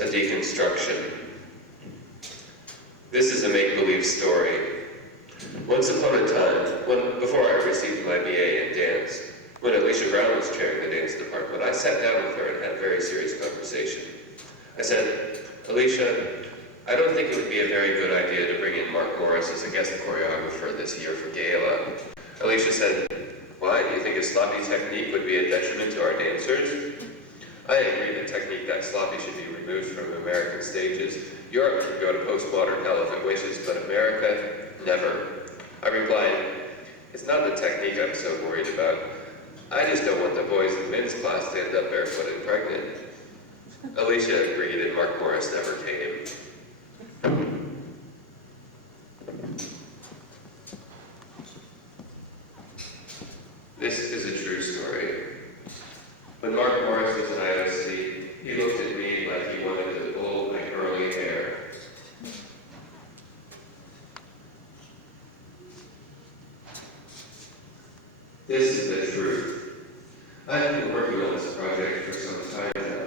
a deconstruction. This is a make-believe story. Once upon a time, before I received my BA in dance, when Alicia Brown was chairing the dance department, I sat down with her and had a very serious conversation. I said, Alicia, I don't think it would be a very good idea to bring in Mark Morris as a guest choreographer this year for Gala. Alicia said, why? Do you think his sloppy technique would be a detriment to our dancers? I agree that technique that sloppy should be removed from American stages. Europe can go to postmodern hell if it wishes, but America, never. I replied, it's not the technique I'm so worried about. I just don't want the boys in men's class to end up barefoot and pregnant. Alicia agreed, and Mark Morris never came. This is a true story. When Mark Morris was in IOC, he looked at me like he wanted to pull my curly hair. This is the truth. I have been working on this project for some time now.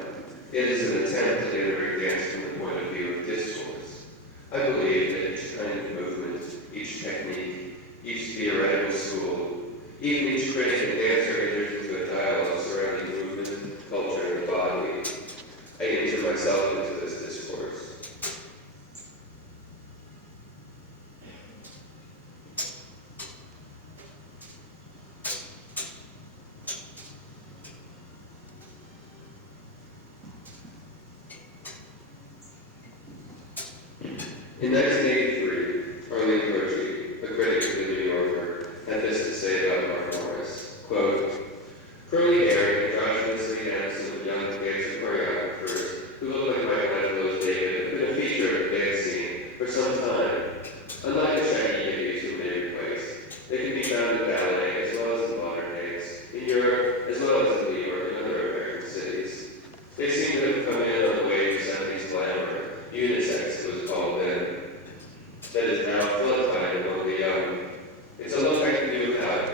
It is an attempt at entering dance from the point of view of discourse. I believe that each kind of movement, each technique, each theoretical school, even each critic and dancer enters into a dialogue surrounding movement, culture, and body. I enter myself into this discourse. In 1983, Arlene Percy, a critic of the New Yorker, had this to say about Mark Morris, quote, curly hair, androgynously handsome young dancer choreographers who look like Mike Langelo's David have been a feature of the dance scene for some time. Unlike the shaggy yippies whom they replaced, they can be found in ballet as well as in modern dance, in Europe as well as in New York and other American cities. They seem to have come in on the wave of 70s glamour. Unisex was called then. That is now flood-time among the young. It's a look I can do without,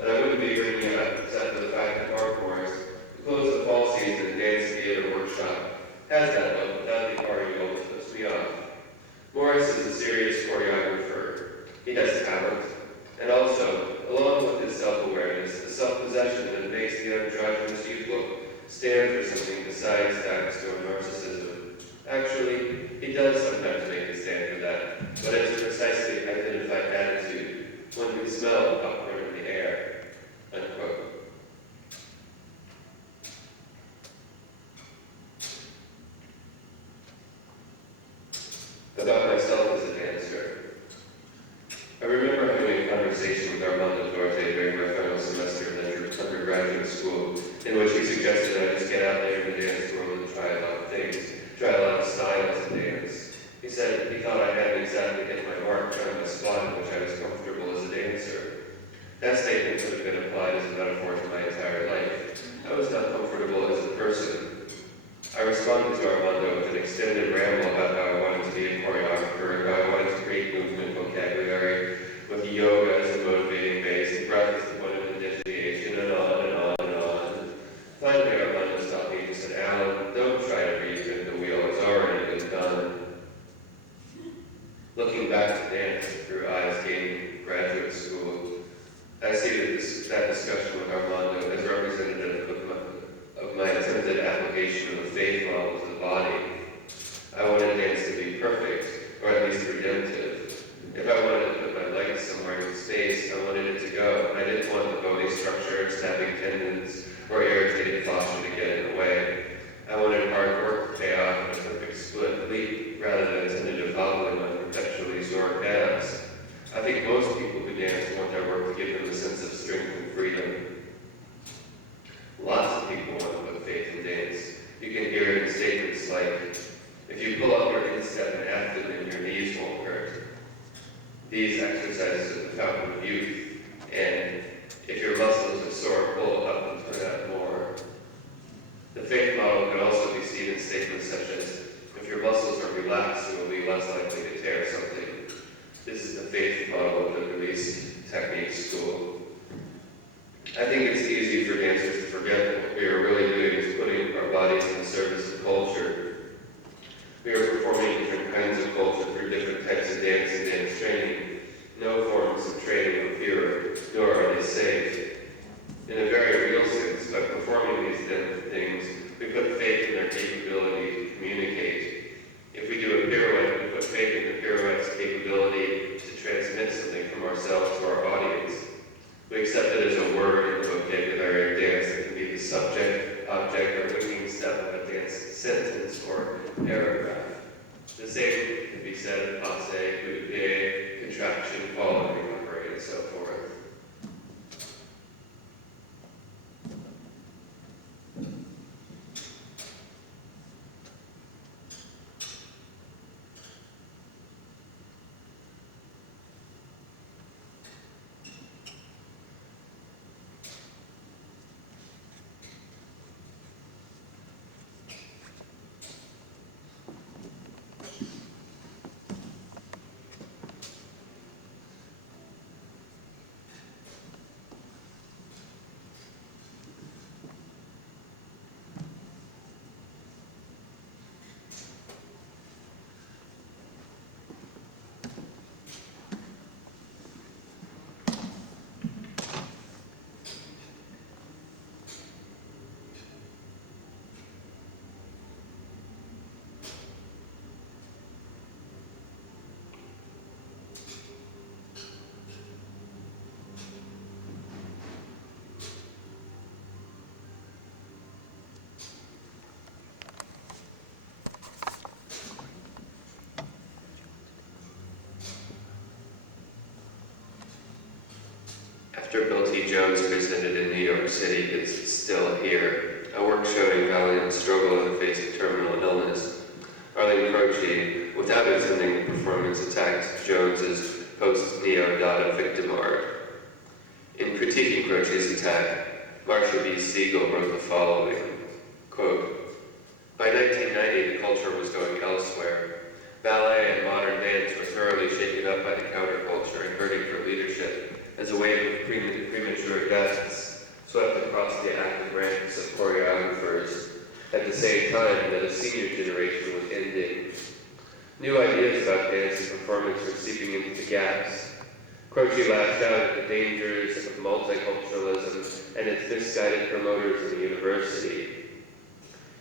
and I wouldn't be bringing it up except for the fact that Mark Morris, who closed the fall season dance theater workshop, has that look without the aureole that puts me off. Morris is a serious choreographer. He has talent, and also, along with his self-awareness, the self-possession that makes the androgynous youth look stand for something besides backstone narcissism. Actually, he does sometimes make a stand for that, but it's a precisely identified attitude. One can smell popcorn in the air, unquote. About myself as a dancer. I remember having a conversation with Armando Duarte during my final semester of undergraduate school, in which he suggested I just get out there in the dance world and try a lot of things. Try a lot of styles of dance. He said he thought I hadn't exactly hit my mark trying to spot in which I was comfortable as a dancer. That statement could have been applied as a metaphor to my entire life. I was not comfortable as a person. I responded to Armando with an extended ramble about how I wanted to be a choreographer and how I wanted to create movement vocabulary with yoga as a motivating base and practice the point of initiation and on and on and on. Finally, Armando stopped me and said, Alan, don't try to reinvent the wheel, it's already been done. Looking back to dance through eyes gaining graduate school, I see that discussion with Armando as representative of my attempted application of the faith model to the body. I wanted dance to be perfect, or at least redemptive. If I wanted to put my legs somewhere in space, I wanted it to go. I didn't want the bony structure, snapping tendons, or irritated posture to get in the way. I wanted hard work to pay off in a perfect split leap, rather than a tentative hobbling on perpetually sore calves. I think most people who dance want their work to give them a sense of strength and freedom. Lots of people want to put faith in dance. You can hear it in statements like, if you pull up your instep and abdomen, your knees won't hurt. These exercises are the fountain of youth, and if your muscles are sore, pull up and turn out more. The faith model can also be seen in statements such as, if your muscles are relaxed, you will be less likely to tear something. This is the faith model of the release technique school. I think it's easy for dancers to forget that what we are really doing is putting our bodies in the service of culture. ourselves to our audience. We accept it as a word in the vocabulary of dance that can be the subject, object, or linking step of a dance sentence or paragraph. The same can be said of passe, coupé, contraction, following, recovery, and so forth. After Bill T. Jones presented in New York City It's Still Here, a work showing valiant struggle in the face of terminal illness, Arlene Croce, without extending the performance, attacked Jones's post-neo-Dada victim art. In critiquing Croce's attack, Marcia B. Siegel wrote the following, quote, "By 1990, the culture was going elsewhere. Ballet and modern dance were thoroughly shaken up by the counterculture and hurting for leadership as a wave of premature deaths swept across the active ranks of choreographers at the same time that a senior generation was ending. New ideas about dance and performance were seeping into the gaps. Croce lashed out at the dangers of multiculturalism and its misguided promoters in the university.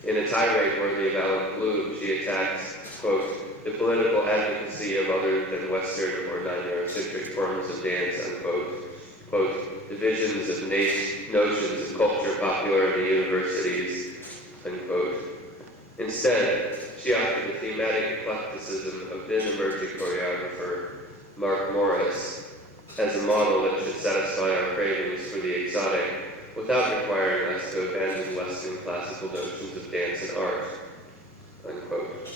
In a tirade worthy of Alan Murdock, she attacks, quote, the political advocacy of other than Western or non-Eurocentric forms of dance, unquote. Quote, divisions of notions of culture popular in the universities, unquote. Instead, she offered the thematic eclecticism of then emerging choreographer Mark Morris as a model that should satisfy our cravings for the exotic without requiring us to abandon Western classical notions of dance and art, unquote.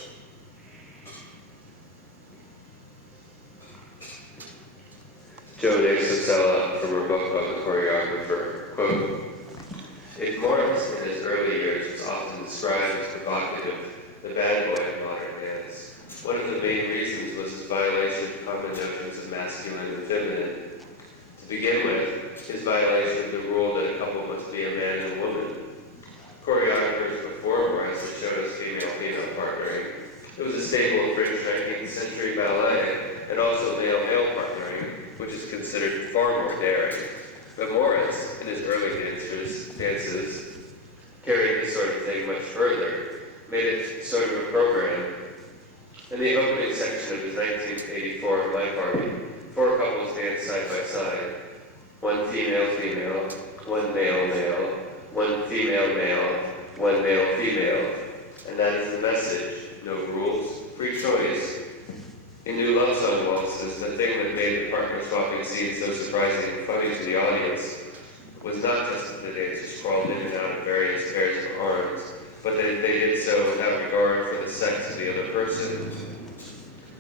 Joan Exocella from her book about the choreographer, quote, if Morris in his early years was often described as provocative, the bad boy of modern dance, one of the main reasons was his violation of common notions of masculine and feminine. To begin with, his violation of the rule that a couple must be a man and woman. Choreographers before Morris had shown us female-female partnering. It was a staple of British 19th century ballet, and also male-male partnering, which is considered far more daring. But Morris, in his early dances, carried this sort of thing much further, made it sort of a program. In the opening section of his 1984 My Party, 4 couples danced side by side. 1 female-female, 1 male-male, 1 female-male, 1 male-female. And that is the message. No rules, free choice. In New Love Song waltzes, the thing that made the partner swapping scenes so surprising and funny to the audience was not just that the dancers crawled in and out of various pairs of arms, but that they did so without regard for the sex of the other person.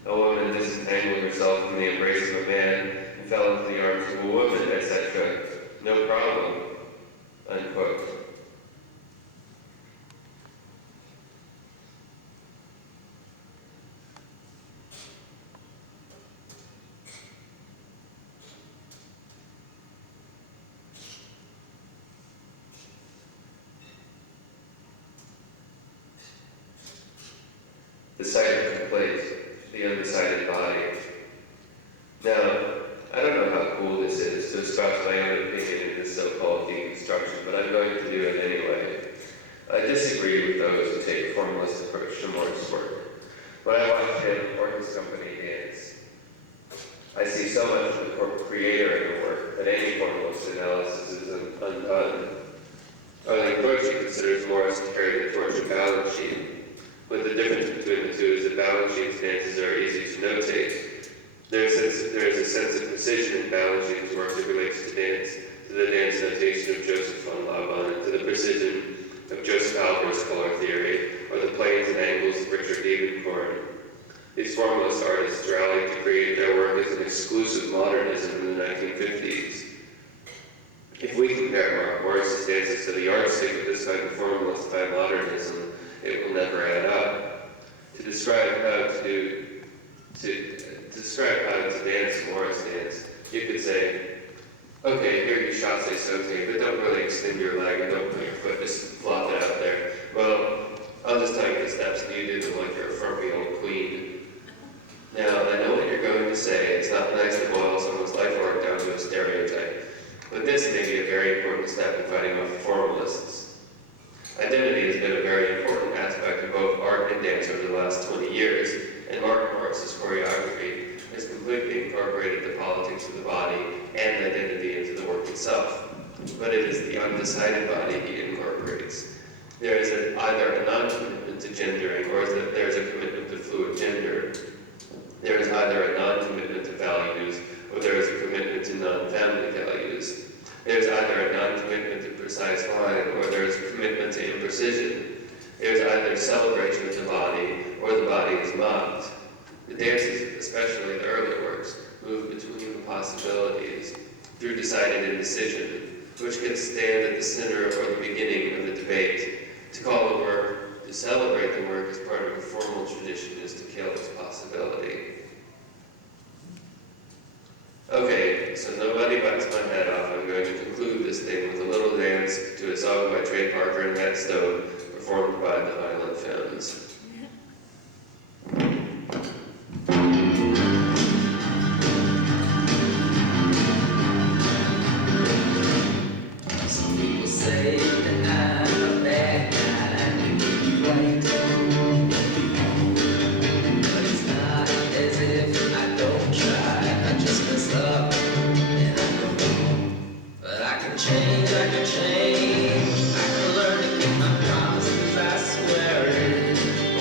A woman disentangled herself from the embrace of a man and fell into the arms of a woman, etc. No problem, unquote. The sight of complete, the undecided body. Now, I don't know how cool this is to espouse my own opinion in this so-called deconstruction, but I'm going to do it anyway. I disagree with those who take a formalist approach to Morris' work. When I watch him or his company dance, I see so much of the creator in the work that any formalist analysis is undone. Alan Murdock considers Morris to carry the torch of balance sheet, but the difference between the two is that balance sheet dances are easy to notate. There is a sense of precision in balance sheet's work that relates to the dance notation of Joseph von Laban, and to the precision of Joseph Albert's color theory, or the planes and angles of Richard Diebenkorn. These formalist artists rallied to create their work as an exclusive modernism in the 1950s. If we compare Morris's dances to the yardstick of this type of formalist by modernism, it will never add up. To describe how to dance Morris dance, you could say, okay, here you chasse sauté, but don't really extend your leg and don't put your foot, just flop it out there. Well, I'll just tell you the steps and you do them like you're a frumpy old queen. Now, I know what you're going to say. It's not nice to boil someone's life work down to a stereotype, but this may be a very important step in fighting off formalists. Identity has been a very important aspect of both art and dance over the last 20 years, and Mark Morris's choreography has completely incorporated the politics of the body and identity into the work itself. But it is the undecided body he incorporates. There is either a non-commitment to gendering, or there is a commitment to fluid gender. There is either a non-commitment to values, or there is a commitment to non-family values. There is either a non-commitment to precise line, or there is a commitment to imprecision. There is either a celebration of the body, or the body is mocked. The dances, especially the early works, move between possibilities through decided indecision, which can stand at the center or the beginning of the debate. To call a work, to celebrate the work as part of a formal tradition is to kill its possibility. Okay, so nobody bites my head off. I'm going to conclude this thing with a little dance to a song by Trey Parker and Matt Stone, performed by the Highland Femmes. Some people say that I'm a bad guy, right? But it's not as if I don't try. I just mess up and I know. But I can change, I can learn to keep my promises, I swear it.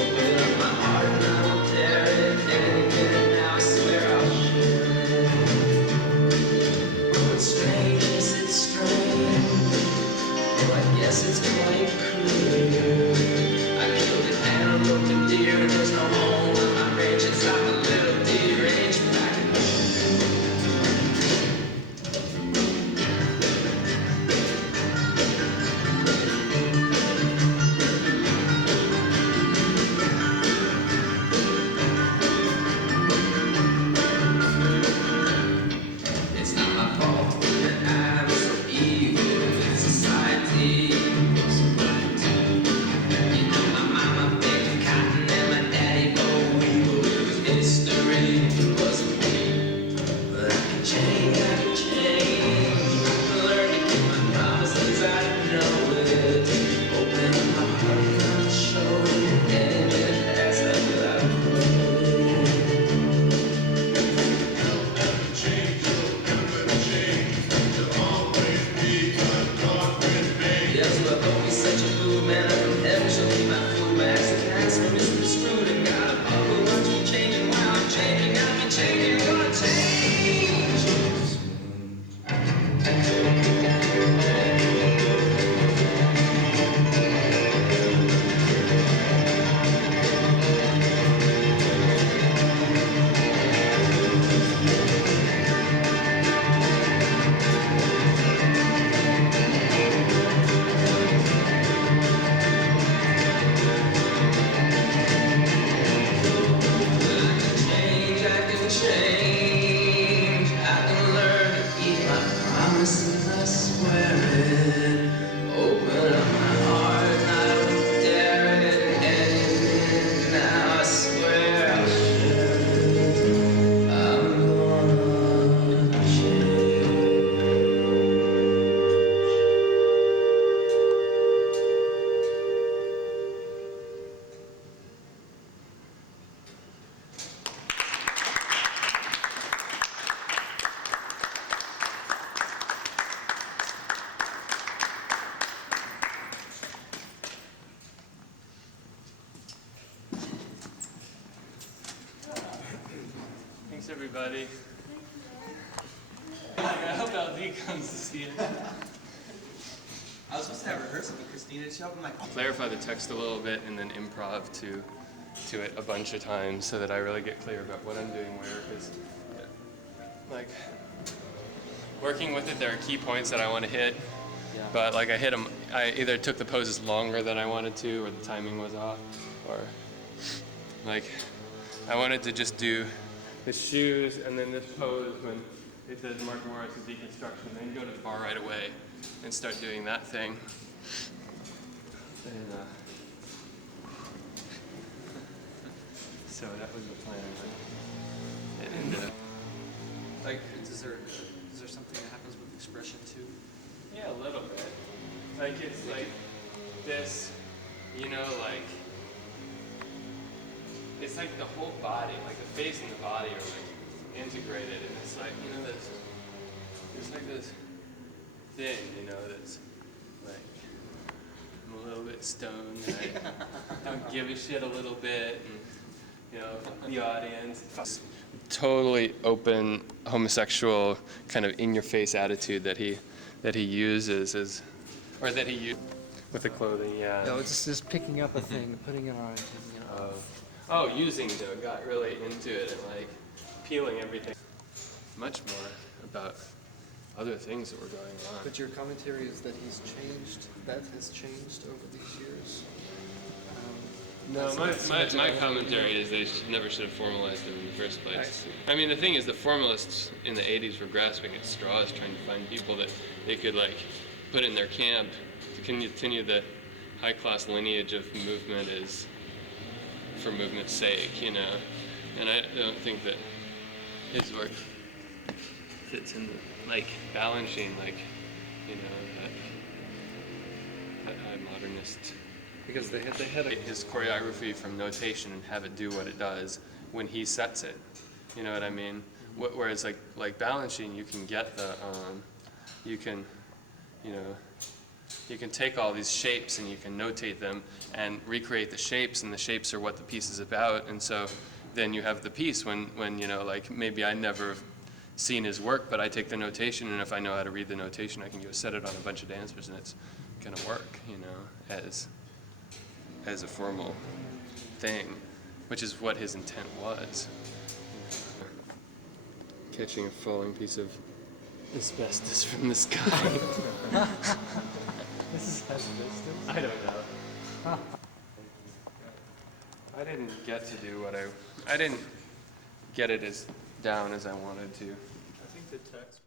everybody. I hope LD comes to see it. I was supposed to have rehearsal, but Christina showed up. I'm like, Clarify the text a little bit and then improv to it a bunch of times so that I really get clear about what I'm doing where. Because, like, working with it, there are key points that I want to hit. Yeah. But like I hit them, I either took the poses longer than I wanted to, or the timing was off, or like I wanted to just do the shoes and then this pose when it says Mark Morris' Deconstruction, then go to the bar right away and start doing that thing. And so that was the plan. It ended up like. is there something that happens with expression too? Yeah, a little bit. Like it's like this, you know, like it's like the whole body, like the face and the body are like integrated, and it's like, you know, there's like this thing, you know, that's like I'm a little bit stoned and I don't give a shit a little bit, and you know, the audience. Totally open homosexual kind of in-your-face attitude that he uses or that he used with the clothing, yeah. No, it's just picking up a thing, putting it on, and taking it off. Using though, got really into it and like peeling everything. Much more about other things that were going on. But your commentary is that he's changed, that has changed over these years? No, my commentary is they never should have formalized them in the first place. I mean, the thing is, the formalists in the 80s were grasping at straws, trying to find people that they could like put in their camp to continue the high-class lineage of movement is for movement's sake, you know. And I don't think that his work fits in the, like, Balanchine, like, you know, that high modernist. Because they had a... His choreography from notation and have it do what it does when he sets it. You know what I mean? Whereas like Balanchine, you can get the, you can take all these shapes and you can notate them and recreate the shapes, and the shapes are what the piece is about. And so then you have the piece when you know, like maybe I never seen his work, but I take the notation, and if I know how to read the notation, I can go set it on a bunch of dancers and it's gonna work, you know, as a formal thing, which is what his intent was. Catching a falling piece of asbestos from the sky. This is asbestos? I don't know. I didn't get to do what I didn't get it as down as I wanted to. I think the text